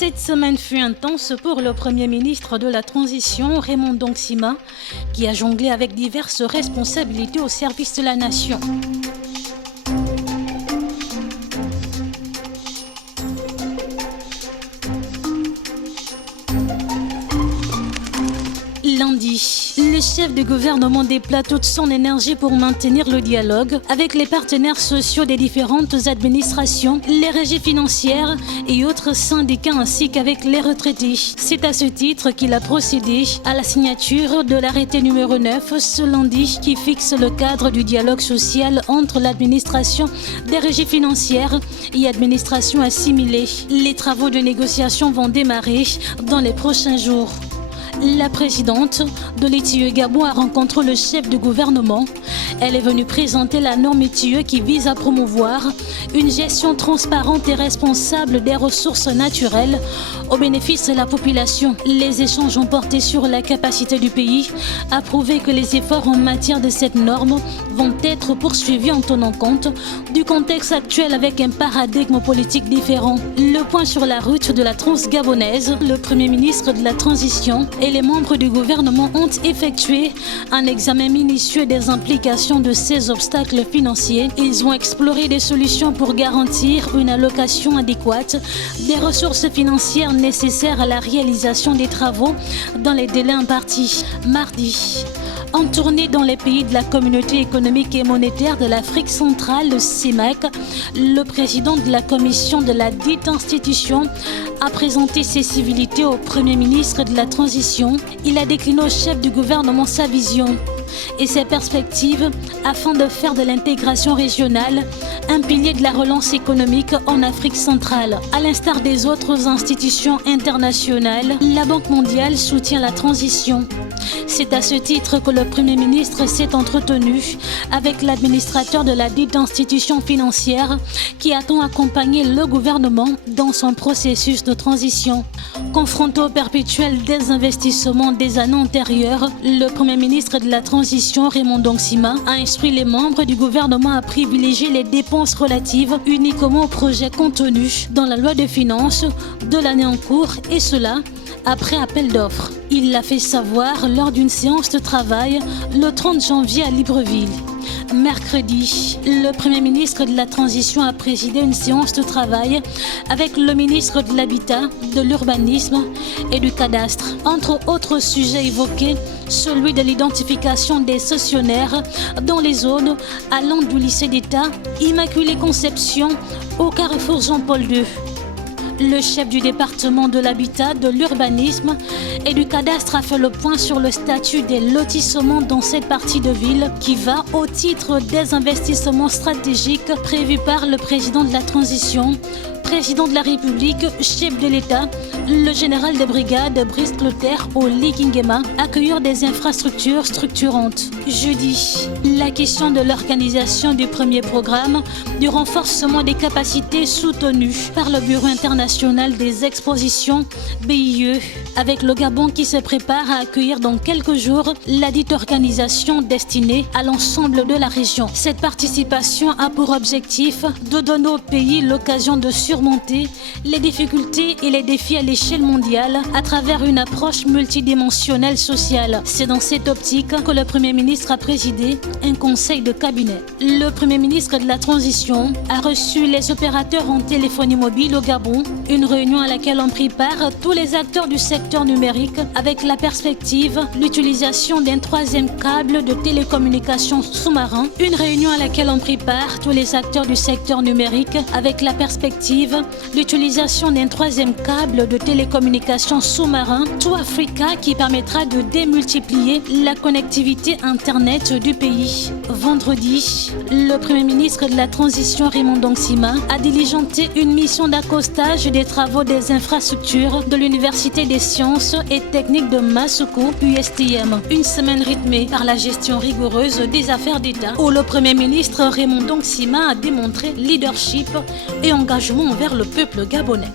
Cette semaine fut intense pour le Premier ministre de la Transition, Raymond Ndongsima, qui a jonglé avec diverses responsabilités au service de la nation. Lundi, le chef de gouvernement déploie toute son énergie pour maintenir le dialogue avec les partenaires sociaux des différentes administrations, les régies financières et autres syndicats ainsi qu'avec les retraités. C'est à ce titre qu'il a procédé à la signature de l'arrêté numéro 9 ce lundi qui fixe le cadre du dialogue social entre l'administration des régies financières et administrations assimilées. Les travaux de négociation vont démarrer dans les prochains jours. La présidente de l'ITIE Gabon a rencontré le chef de gouvernement. Elle est venue présenter la norme ITIE qui vise à promouvoir une gestion transparente et responsable des ressources naturelles au bénéfice de la population. Les échanges ont porté sur la capacité du pays à prouver que les efforts en matière de cette norme vont être poursuivis en tenant compte du contexte actuel avec un paradigme politique différent. Le point sur la route de la transgabonaise, le Premier ministre de la Transition et les membres du gouvernement ont effectué un examen minutieux des implications de ces obstacles financiers. Ils ont exploré des solutions pour garantir une allocation adéquate des ressources financières nécessaires à la réalisation des travaux dans les délais impartis. Mardi, en tournée dans les pays de la Communauté économique et monétaire de l'Afrique centrale, le CEMAC, le président de la commission de la dite institution a présenté ses civilités au Premier ministre de la Transition. Il a décliné au chef du gouvernement sa vision et ses perspectives afin de faire de l'intégration régionale un pilier de la relance économique en Afrique centrale. À l'instar des autres institutions internationales, la Banque mondiale soutient la transition. C'est à ce titre que le Premier ministre s'est entretenu avec l'administrateur de la dite institution financière qui attend accompagner le gouvernement dans son processus de transition. Confronté au perpétuel désinvestissement des années antérieures, le Premier ministre de la Transition, Raymond Ndongsima, a instruit les membres du gouvernement à privilégier les dépenses relatives uniquement aux projets contenus dans la loi de finances de l'année en cours, et cela après appel d'offres. Il l'a fait savoir lors d'une séance de travail le 30 janvier à Libreville. Mercredi, le Premier ministre de la Transition a présidé une séance de travail avec le ministre de l'Habitat, de l'Urbanisme et du Cadastre. Entre autres sujets évoqués, celui de l'identification des cessionnaires dans les zones allant du lycée d'État Immaculée Conception au carrefour Jean-Paul II. Le chef du département de l'habitat, de l'urbanisme et du cadastre a fait le point sur le statut des lotissements dans cette partie de ville qui va au titre des investissements stratégiques prévus par le président de la transition, président de la République, chef de l'État, le général de brigade Brice Clotaire au Ligingema, accueillir des infrastructures structurantes. Jeudi, la question de l'organisation du premier programme du renforcement des capacités soutenu par le Bureau international des expositions BIE, avec le Gabon qui se prépare à accueillir dans quelques jours la dite organisation destinée à l'ensemble de la région. Cette participation a pour objectif de donner au pays l'occasion de surmonter les difficultés et les défis à l'échelle mondiale à travers une approche multidimensionnelle sociale. C'est dans cette optique que le Premier ministre a présidé un conseil de cabinet. Le Premier ministre de la Transition a reçu les opérateurs en téléphonie mobile au Gabon, une réunion à laquelle ont pris part tous les acteurs du secteur numérique avec la perspective l'utilisation d'un troisième câble de télécommunications sous-marin, une réunion à laquelle ont pris part tous les acteurs du secteur numérique avec la perspective l'utilisation d'un troisième câble de télécommunications sous-marin, Tout Africa, qui permettra de démultiplier la connectivité Internet du pays. Vendredi, le Premier ministre de la Transition, Raymond Ndongsima, a diligenté une mission d'accostage des travaux des infrastructures de l'Université des sciences et techniques de Masuku, USTM. Une semaine rythmée par la gestion rigoureuse des affaires d'État, où le Premier ministre Raymond Ndongsima a démontré leadership et engagement envers le peuple gabonais.